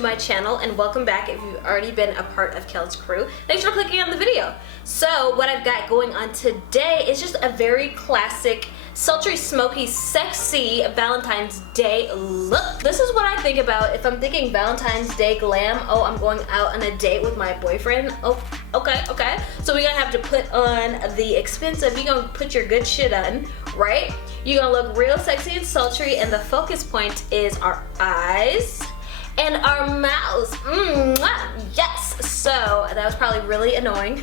to my channel, and welcome back if you've already been a part of quellzqrew. Thanks for clicking on the video. So what I've got going on today is just a very classic, sultry, smoky, sexy Valentine's Day look. This is what I think about if I'm thinking Valentine's Day glam. Oh, I'm going out on a date with my boyfriend. Oh, okay. So we're gonna have to put on the expensive, you're gonna put your good shit on, right? You're gonna look real sexy and sultry, and the focus point is our eyes and our mouths. Yes! So that was probably really annoying.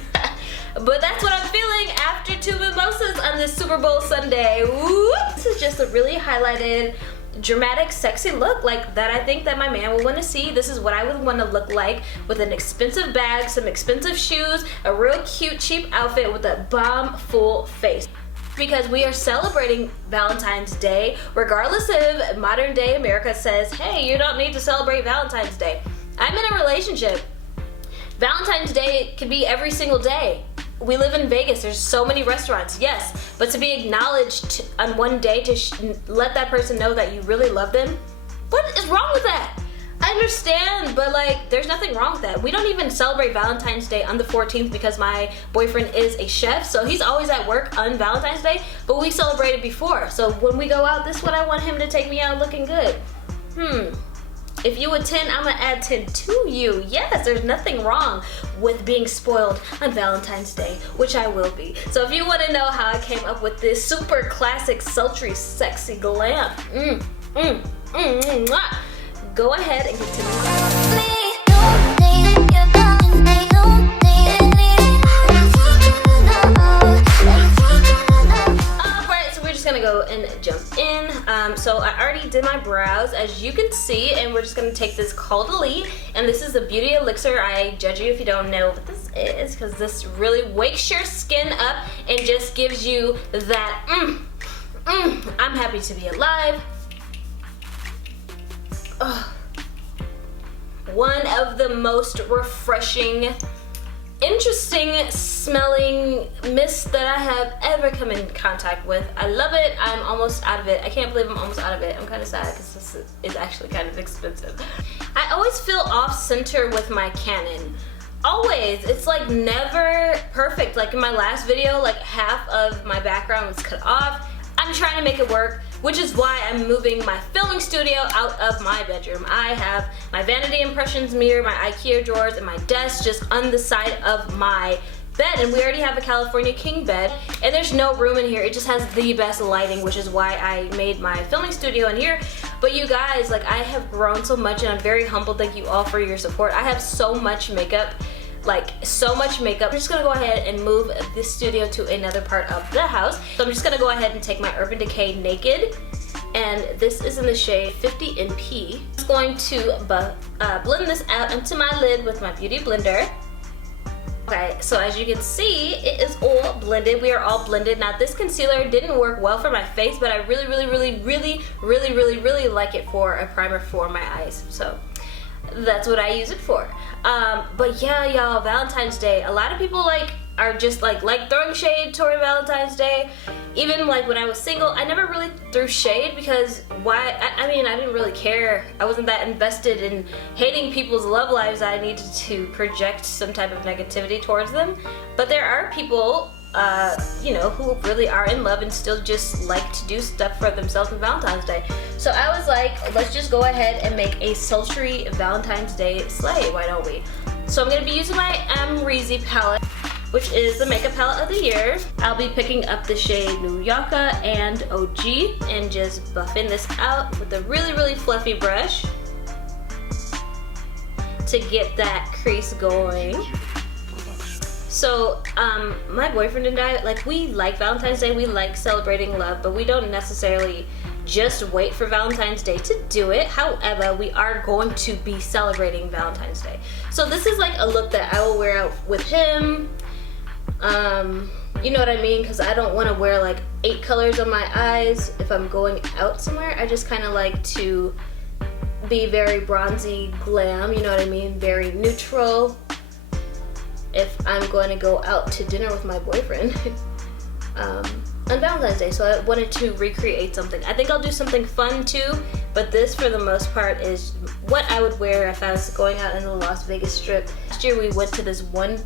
But that's what I'm feeling after 2 mimosas on this Super Bowl Sunday. Woo! This is just a really highlighted, dramatic, sexy look like that I think that my man will want to see. This is what I would want to look like with an expensive bag, some expensive shoes, a real cute, cheap outfit with a bomb full face. Because we are celebrating Valentine's Day, regardless of modern day America says, hey, you don't need to celebrate Valentine's Day. I'm in a relationship. Valentine's Day could be every single day. We live in Vegas, there's so many restaurants, yes, but to be acknowledged on one day to let that person know that you really love them, what is wrong with that? I understand, but like, there's nothing wrong with that. We don't even celebrate Valentine's Day on the 14th because my boyfriend is a chef, so he's always at work on Valentine's Day, but we celebrated before. So when we go out, this is what I want him to take me out looking good. If you would 10, I'm gonna add 10 to you. Yes, there's nothing wrong with being spoiled on Valentine's Day, which I will be. So if you wanna know how I came up with this super classic, sultry, sexy glam, go ahead and continue. Alright, so we're just gonna go and jump in. So I already did my brows, as you can see, and we're just gonna take this called Elite, and this is the Beauty Elixir. I judge you if you don't know what this is, because this really wakes your skin up and just gives you that I'm happy to be alive. One of the most refreshing, interesting smelling mists that I have ever come in contact with. I love it. I'm almost out of it. I can't believe I'm almost out of it. I'm kind of sad because this is actually kind of expensive. I always feel off center with my Canon. Always. It's like never perfect. Like in my last video, like half of my background was cut off. I'm trying to make it work, which is why I'm moving my filming studio out of my bedroom. I have my vanity impressions mirror, my IKEA drawers, and my desk just on the side of my bed. And we already have a California king bed, and there's no room in here. It just has the best lighting, which is why I made my filming studio in here. But you guys, like, I have grown so much, and I'm very humbled. Thank you all for your support. I have so much makeup. Like, so much makeup. I'm just gonna go ahead and move this studio to another part of the house. So I'm just gonna go ahead and take my Urban Decay Naked, and this is in the shade 50 NP. I'm just going to blend this out into my lid with my Beauty Blender. Okay, so as you can see, it is all blended. We are all blended. Now this concealer didn't work well for my face, but I really like it for a primer for my eyes. So that's what I use it for. But yeah, y'all, Valentine's Day, a lot of people are just like throwing shade toward Valentine's Day. Even like when I was single, I never really threw shade because why? I mean, I didn't really care. I wasn't that invested in hating people's love lives that I needed to project some type of negativity towards them. But there are people you know, who really are in love and still just like to do stuff for themselves on Valentine's Day. So I was like, let's just go ahead and make a sultry Valentine's Day sleigh, why don't we? So I'm going to be using my ABHxAmrezy Palette, which is the makeup palette of the year. I'll be picking up the shade New Yorker and OG and just buffing this out with a really fluffy brush to get that crease going. So, my boyfriend and I, like, we like Valentine's Day, we like celebrating love, but we don't necessarily just wait for Valentine's Day to do it. However, we are going to be celebrating Valentine's Day. So this is like a look that I will wear out with him. You know what I mean? Because I don't want to wear like 8 colors on my eyes if I'm going out somewhere. I just kind of like to be very bronzy glam, you know what I mean? Very neutral. If I'm going to go out to dinner with my boyfriend on Valentine's Day, so I wanted to recreate something. I think I'll do something fun too, but this for the most part is what I would wear if I was going out in the Las Vegas Strip. Last year we went to this one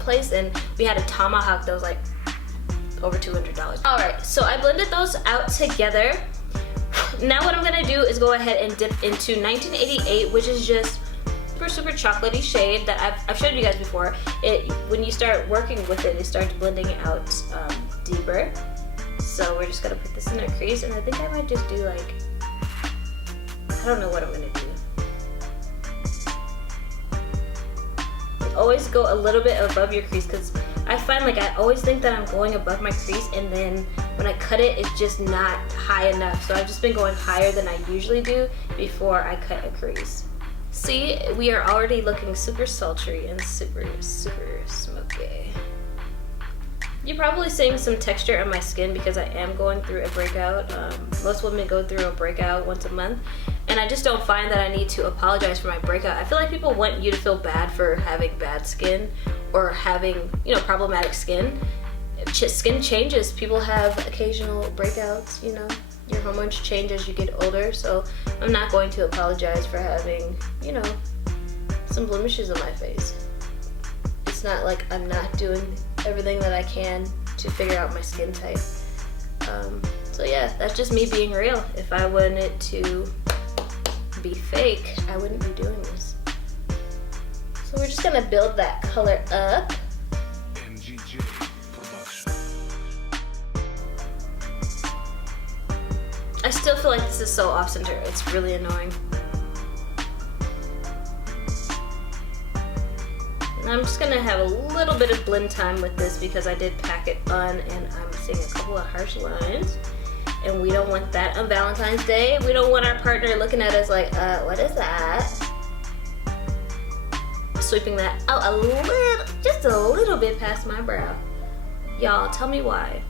place and we had a tomahawk that was like over $200. All right, so I blended those out together. Now what I'm gonna do is go ahead and dip into 1988, which is just super chocolatey shade that I've showed you guys before. When you start working with it, it starts blending out deeper. So we're just gonna put this in our crease, and I think I might just do like, I don't know what I'm gonna do. Always go a little bit above your crease, because I find like I always think that I'm going above my crease, and then when I cut it, it's just not high enough. So I've just been going higher than I usually do before I cut a crease. See, we are already looking super sultry and super smoky. You're probably seeing some texture on my skin because I am going through a breakout. Most women go through a breakout once a month, and I just don't find that I need to apologize for my breakout. I feel like people want you to feel bad for having bad skin or having, you know, problematic skin. Skin changes. People have occasional breakouts, you know. Your hormones change as you get older, so I'm not going to apologize for having, you know, some blemishes on my face. It's not like I'm not doing everything that I can to figure out my skin type. So yeah, that's just me being real. If I wanted to be fake, I wouldn't be doing this. So we're just gonna build that color up. I still feel like this is so off center. It's really annoying. And I'm just gonna have a little bit of blend time with this because I did pack it on, and I'm seeing a couple of harsh lines. And we don't want that on Valentine's Day. We don't want our partner looking at us like, what is that? Sweeping that out a little, just a little bit past my brow. Y'all, tell me why.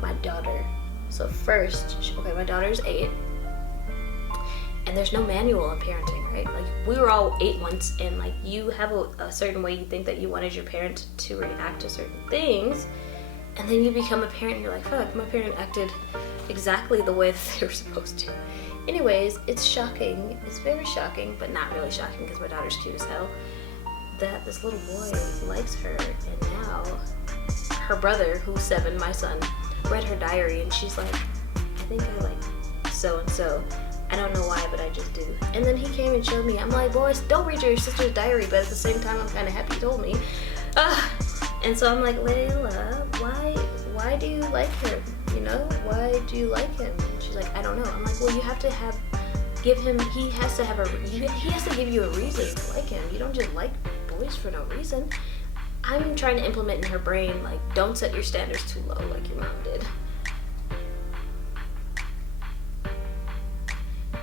My daughter. So first, okay, my daughter's 8, and there's no manual on parenting, right? Like, we were all 8 once, and like, you have a certain way you think that you wanted your parent to react to certain things, and then you become a parent and you're like, fuck, my parent acted exactly the way that they were supposed to. Anyways, it's shocking. It's very shocking, but not really shocking because my daughter's cute as hell, that this little boy likes her, and now her brother, who's 7, my son, read her diary, and she's like, I think I like so and so. I don't know why, but I just do. And then he came and showed me. I'm like, boys, don't read your sister's diary, but at the same time, I'm kind of happy he told me. And so I'm like, Layla, why do you like him? You know, why do you like him? And she's like, I don't know. I'm like, well, you have to give him. He has to give you a reason to like him. You don't just like boys for no reason. I'm trying to implement in her brain, like, don't set your standards too low like your mom did.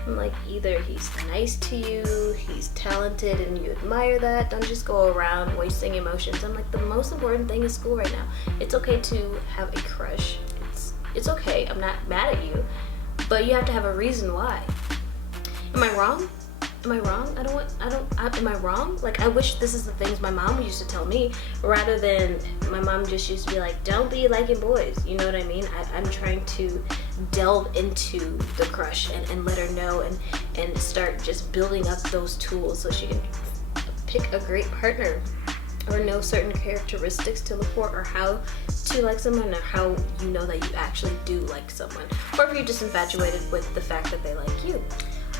I'm like, either he's nice to you, he's talented, and you admire that. Don't just go around wasting emotions. I'm like, the most important thing is school right now. It's okay to have a crush. It's okay. I'm not mad at you, but you have to have a reason why. Am I wrong? Am I wrong? Am I wrong? Like, I wish this is the things my mom used to tell me, rather than my mom just used to be like, don't be liking boys. You know what I mean? I'm trying to delve into the crush and let her know and start just building up those tools so she can pick a great partner, or know certain characteristics to look for, or how to like someone, or how you know that you actually do like someone, or if you're just infatuated with the fact that they like you.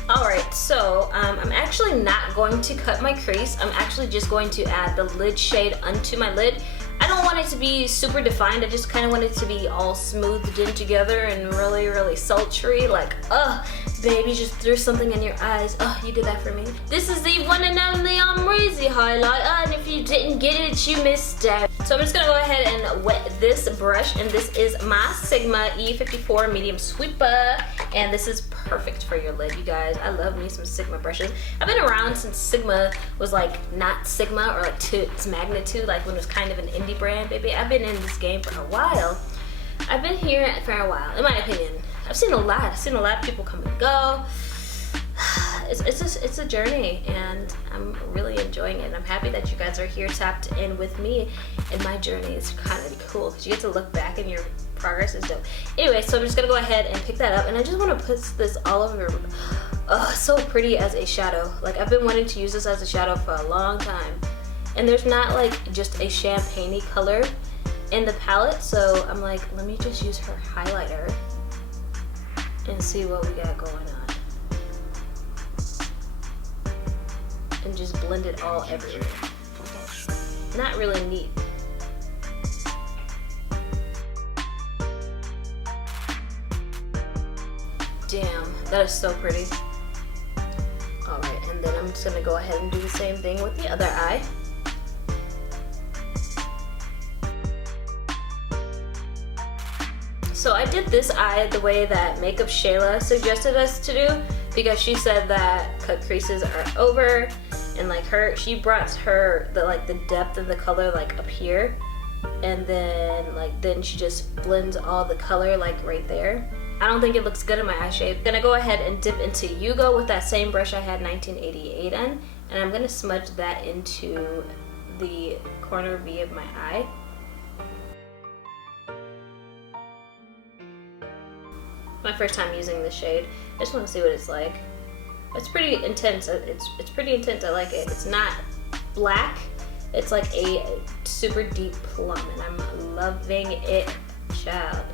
Alright, so I'm actually not going to cut my crease. I'm actually just going to add the lid shade onto my lid. I don't want it to be super defined. I just kind of want it to be all smoothed in together and really sultry. Like, baby, just threw something in your eyes. You did that for me. This is the one and only Amrezy highlighter, and if you didn't get it, you missed it. So I'm just gonna go ahead and wet this brush, and this is my Sigma E54 medium sweeper, and this is perfect for your lid, you guys. I love me some Sigma brushes. I've been around since Sigma was like not Sigma, or like to its magnitude, like when it was kind of an indie brand, baby. I've been in this game for a while. I've been here for a while, in my opinion. I've seen a lot. I've seen a lot of people come and go. It's a journey, and I'm really enjoying it. And I'm happy that you guys are here tapped in with me in my journey. It's kind of cool because you get to look back and your progress is dope. Anyway, so I'm just gonna go ahead and pick that up, and I just want to put this all over Oh, so pretty as a shadow. Like, I've been wanting to use this as a shadow for a long time. And there's not like just a champagne-y color in the palette, so I'm like, let me just use her highlighter and see what we got going on. And just blend it all everywhere. Not really neat. Damn, that is so pretty. Alright, and then I'm just gonna go ahead and do the same thing with the other eye. So I did this eye the way that Makeup Shayla suggested us to do, because she said that cut creases are over, and like she brought the depth of the color like up here, and then she just blends all the color like right there. I don't think it looks good in my eye shape. I'm gonna go ahead and dip into Yugo with that same brush I had 1988 in, and I'm gonna smudge that into the corner V of my eye. My first time using this shade. I just want to see what it's like. It's pretty intense. It's pretty intense. I like it. It's not black. It's like a super deep plum, and I'm loving it, child.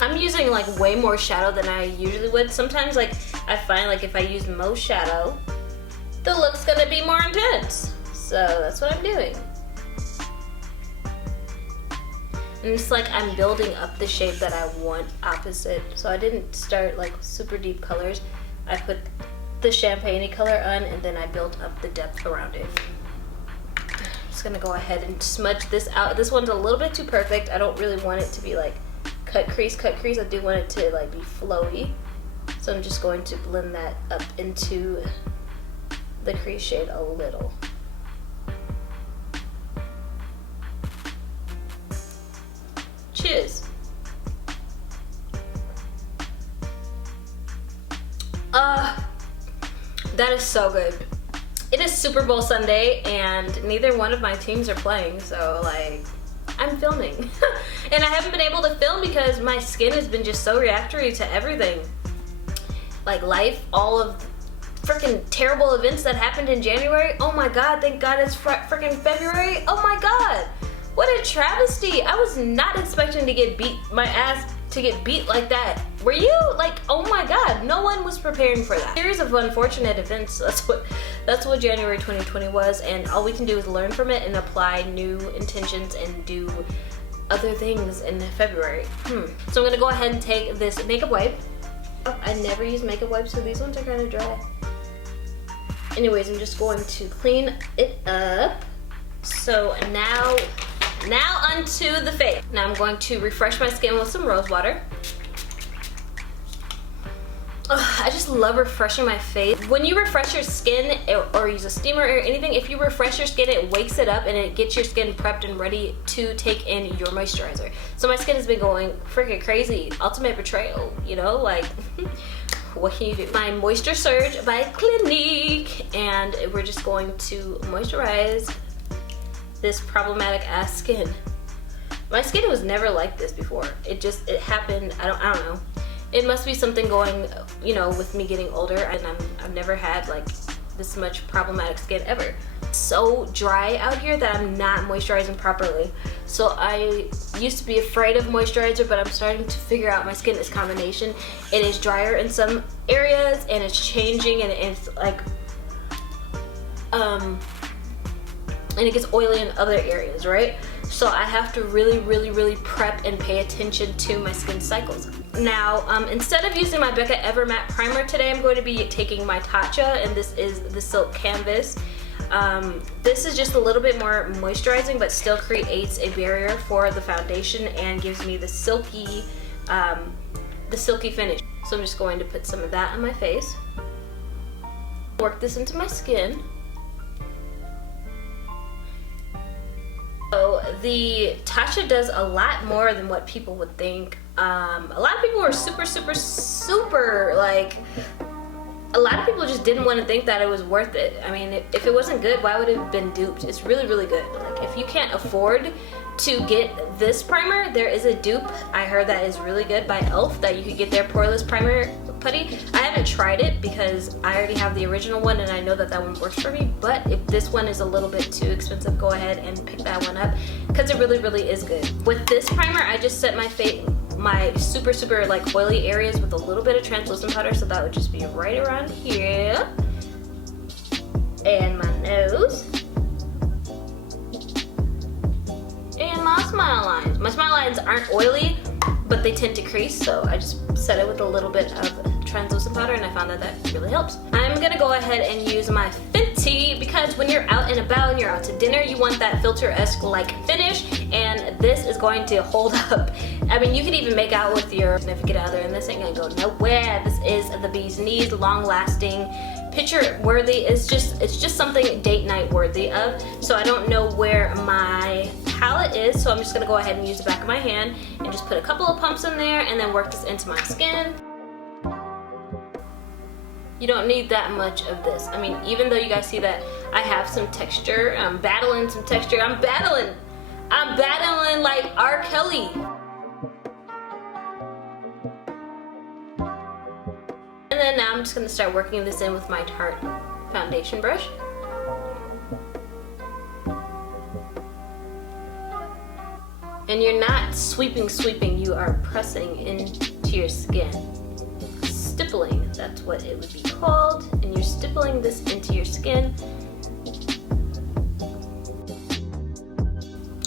I'm using like way more shadow than I usually would. Sometimes like I find like if I use most shadow, the look's gonna be more intense. So that's what I'm doing. And it's like I'm building up the shape that I want opposite. So I didn't start like super deep colors. I put the champagne-y color on, and then I built up the depth around it. I'm just gonna go ahead and smudge this out. This one's a little bit too perfect. I don't really want it to be like cut crease. I do want it to like be flowy. So I'm just going to blend that up into the crease shade a little. Cheers. That is so good. It is Super Bowl Sunday and neither one of my teams are playing, so like I'm filming. And I haven't been able to film because my skin has been just so reactory to everything. Like life, all of freaking terrible events that happened in January. Oh my god, thank god it's freaking February. Oh my god. What a travesty. I was not expecting to get my ass to get beat like that. Were you? Like, oh my god, no one was preparing for that. Series of unfortunate events, that's what January 2020 was, and all we can do is learn from it and apply new intentions and do other things in February. So I'm gonna go ahead and take this makeup wipe. Oh, I never use makeup wipes, so these ones are kind of dry. Anyways, I'm just going to clean it up. So now onto the face. Now I'm going to refresh my skin with some rose water. I just love refreshing my face. When you refresh your skin or use a steamer or anything, if you refresh your skin, it wakes it up and it gets your skin prepped and ready to take in your moisturizer. So my skin has been going freaking crazy. Ultimate betrayal, you know, like what can you do? My Moisture Surge by Clinique, and we're just going to moisturize this problematic ass skin. My skin was never like this before. It happened. I don't know. It must be something going, you know, with me getting older, and I've never had like this much problematic skin ever. It's so dry out here that I'm not moisturizing properly. So I used to be afraid of moisturizer, but I'm starting to figure out my skin is combination. It is drier in some areas and it's changing, and it's like and it gets oily in other areas, right? So I have to really prep and pay attention to my skin cycles. Now, instead of using my ABHxAmrezy Matte Primer today, I'm going to be taking my Tatcha, and this is the Silk Canvas. This is just a little bit more moisturizing, but still creates a barrier for the foundation and gives me the silky finish. So I'm just going to put some of that on my face. Work this into my skin. So the Tatcha does a lot more than what people would think. A lot of people were super like, a lot of people just didn't want to think that it was worth it. I mean, if it wasn't good, why would it have been duped? It's really good. Like, if you can't afford to get this primer, there is a dupe I heard that is really good by e.l.f. that you could get their poreless primer putty. I haven't tried it because I already have the original one and I know that that one works for me, but if this one is a little bit too expensive, go ahead and pick that one up because it really is good. With this primer, I just set my super like oily areas with a little bit of translucent powder, so that would just be right around here and my nose and my smile lines. My smile lines aren't oily, but they tend to crease, so I just set it with a little bit of translucent powder and I found that that really helps. I'm gonna go ahead and use my Fenty because when you're out and about and you're out to dinner, you want that filter-esque like finish, and this is going to hold up. I mean, you could even make out with your significant other and this ain't gonna go nowhere. This is the bee's knees, long-lasting, picture worthy. It's just something date night worthy of. So I don't know where my palette is, so I'm just gonna go ahead and use the back of my hand and just put a couple of pumps in there and then work this into my skin. You don't need that much of this. I mean, even though you guys see that I have some texture, I'm battling some texture. I'm battling like R. Kelly. And then now I'm just gonna start working this in with my Tarte foundation brush. And you're not sweeping, you are pressing into your skin. Stippling, that's what it would be called. And you're stippling this into your skin.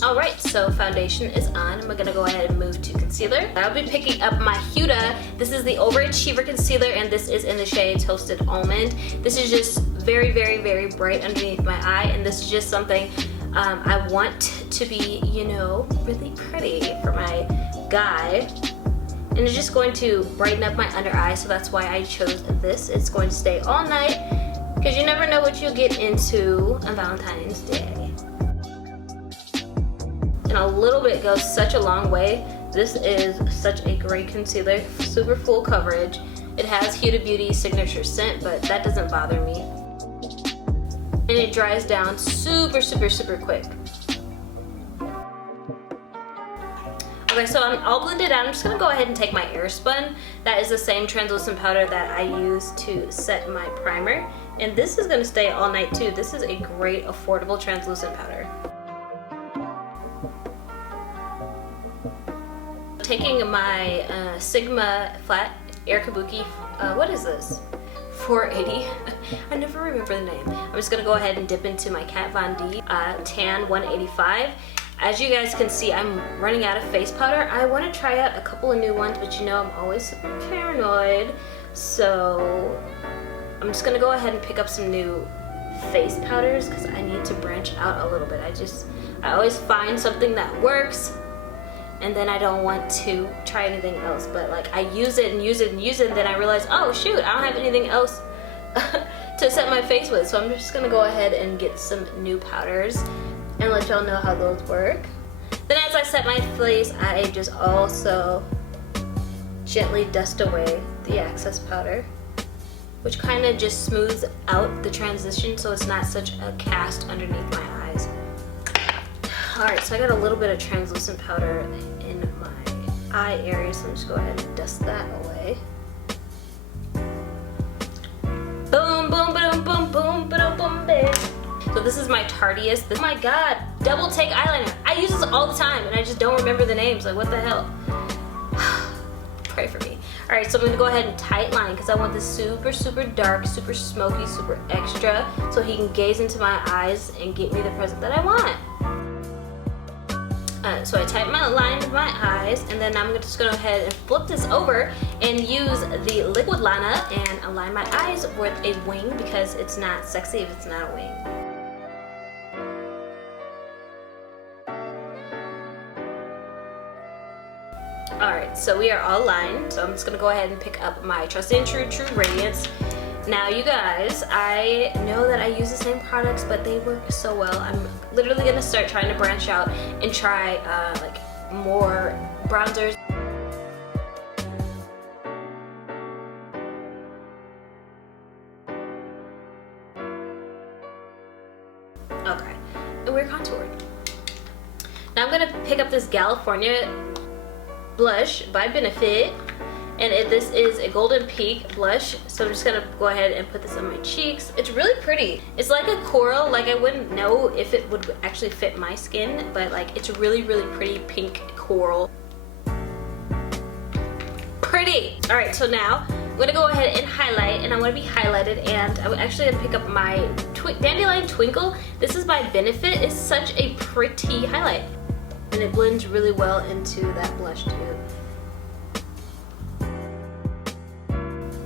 Alright, so foundation is on. I'm gonna go ahead and move to concealer. I'll be picking up my Huda. This is the Overachiever Concealer, and this is in the shade Toasted Almond. This is just very bright underneath my eye, and this is just something I want to be, you know, really pretty for my guy. And it's just going to brighten up my under eye, so that's why I chose this. It's going to stay all night, because you never know what you'll get into on Valentine's Day. And a little bit goes such a long way. This is such a great concealer, super full coverage. It has Huda Beauty's signature scent, but that doesn't bother me. And it dries down super quick. Okay, so I'm all blended out. I'm just gonna go ahead and take my Airspun. That is the same translucent powder that I use to set my primer. And this is gonna stay all night too. This is a great, affordable translucent powder. Taking my Sigma Flat Air Kabuki, what is this? 480. I never remember the name. I'm just gonna go ahead and dip into my Kat Von D Tan 185. As you guys can see, I'm running out of face powder. I want to try out a couple of new ones, but you know I'm always super paranoid. So I'm just gonna go ahead and pick up some new face powders because I need to branch out a little bit. I always find something that works, and then I don't want to try anything else. But like I use it, and then I realize, oh shoot, I don't have anything else to set my face with. So I'm just gonna go ahead and get some new powders and let y'all know how those work. Then as I set my face, I just also gently dust away the excess powder, which kind of just smooths out the transition so it's not such a cast underneath my eyes. Alright, so I got a little bit of translucent powder in my eye area, so I'm just go ahead and dust that away. Boom, boom, boom, boom, boom, boom, boom, boom. So this is my Tarteist. Oh my god, double take eyeliner. I use this all the time and I just don't remember the names. Like, what the hell? Pray for me. Alright, so I'm gonna go ahead and tight line because I want this super dark, super smoky, super extra, so he can gaze into my eyes and get me the present that I want. So I tighten my line of my eyes, and then I'm just gonna go ahead and flip this over and use the liquid liner and align my eyes with a wing because it's not sexy if it's not a wing. Alright, so we are all lined, so I'm just gonna go ahead and pick up my Trusted and True Radiance. Now you guys, I know that I use the same products, but they work so well. I'm literally gonna start trying to branch out and try like more bronzers. Okay, and we're contoured. Now I'm gonna pick up this California blush by Benefit, and this is a golden peak blush, so I'm just gonna go ahead and put this on my cheeks. It's really pretty. It's like a coral. Like, I wouldn't know if it would actually fit my skin, but like, it's a really pretty pink coral. Pretty. All right, so now I'm gonna go ahead and highlight, and I want to be highlighted, and I'm actually gonna pick up my Dandelion Twinkle. This is by Benefit. It's such a pretty highlight, and it blends really well into that blush too.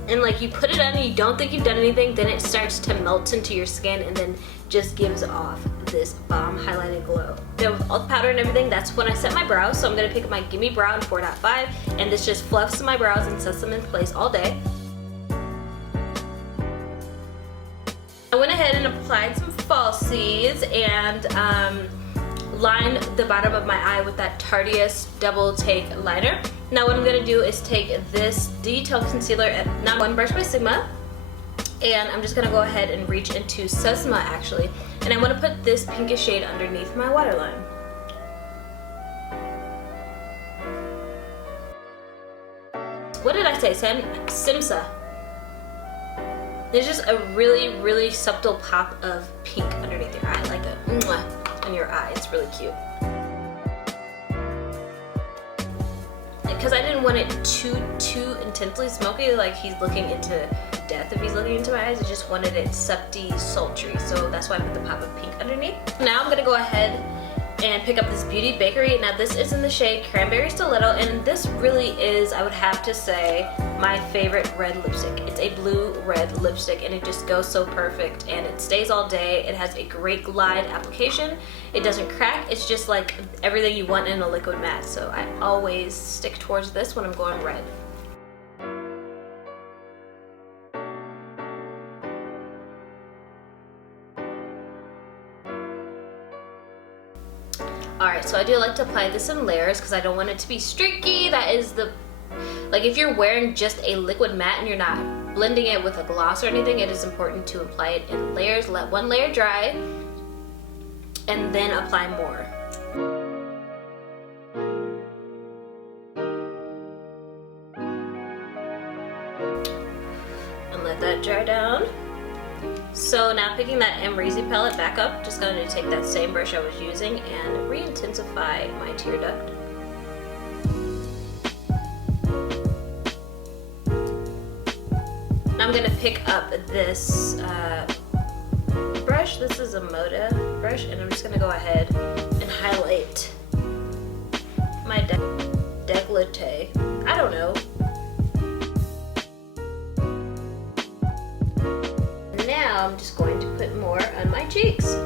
And like, you put it on and you don't think you've done anything, then it starts to melt into your skin and then just gives off this bomb highlighted glow. Then with all the powder and everything, that's when I set my brows. So I'm gonna pick up my Gimme Brow in 4.5, and this just fluffs my brows and sets them in place all day. I went ahead and applied some falsies and lined the bottom of my eye with that Tarteist Double Take liner. Now what I'm going to do is take this detailed concealer, not one brush by Sigma, and I'm just going to go ahead and reach into Susma actually, and I want to put this pinkish shade underneath my waterline. What did I say? Simsa. There's just a really subtle pop of pink underneath your eye, like a mwah on your eye. It's really cute. Because I didn't want it too intensely smoky, like he's looking into death if he's looking into my eyes. I just wanted it subtly sultry, so that's why I put the pop of pink underneath. Now I'm gonna go ahead and pick up this Beauty Bakery. Now this is in the shade Cranberry Stiletto, and this really is, I would have to say, my favorite red lipstick. It's a blue-red lipstick, and it just goes so perfect, and it stays all day. It has a great glide application. It doesn't crack. It's just like everything you want in a liquid matte, so I always stick towards this when I'm going red. Alright, so I do like to apply this in layers because I don't want it to be streaky. That is the, like, if you're wearing just a liquid matte and you're not blending it with a gloss or anything, it is important to apply it in layers. Let one layer dry and then apply more. And let that dry down. So now picking that ABHxAmrezy palette back up, just going to take that same brush I was using and re-intensify my tear duct. Now I'm going to pick up this brush. This is a Moda brush, and I'm just going to go ahead and highlight my décolleté. I don't know. Now I'm just going to put more on my cheeks.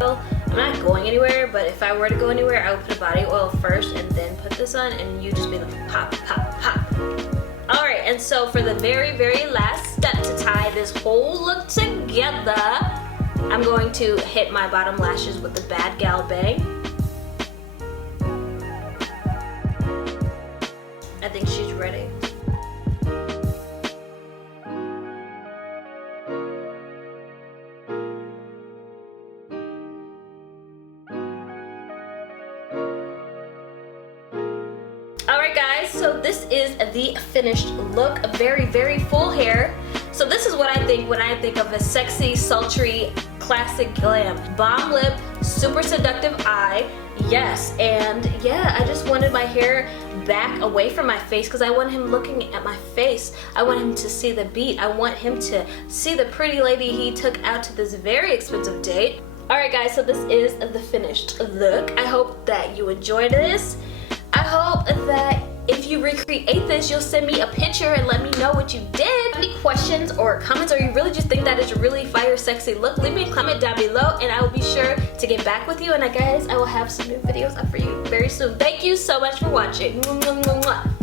Well, I'm not going anywhere, but if I were to go anywhere, I would put a body oil first and then put this on, and you just be like pop, pop, pop. Alright, and so for the very last step to tie this whole look together, I'm going to hit my bottom lashes with the Bad Gal Bang. I think she's ready. Alright guys, so this is the finished look. A very full hair. So this is what I think when I think of a sexy, sultry, classic glam. Bomb lip, super seductive eye, yes, and yeah, I just wanted my hair back away from my face because I want him looking at my face. I want him to see the beat. I want him to see the pretty lady he took out to this very expensive date. Alright guys, so this is the finished look. I hope that you enjoyed this. I hope that if you recreate this, you'll send me a picture and let me know what you did. Any questions or comments, or you really just think that is a really fire, sexy look, leave me a comment down below and I will be sure to get back with you. And guys, I will have some new videos up for you very soon. Thank you so much for watching. Mwah, mwah, mwah.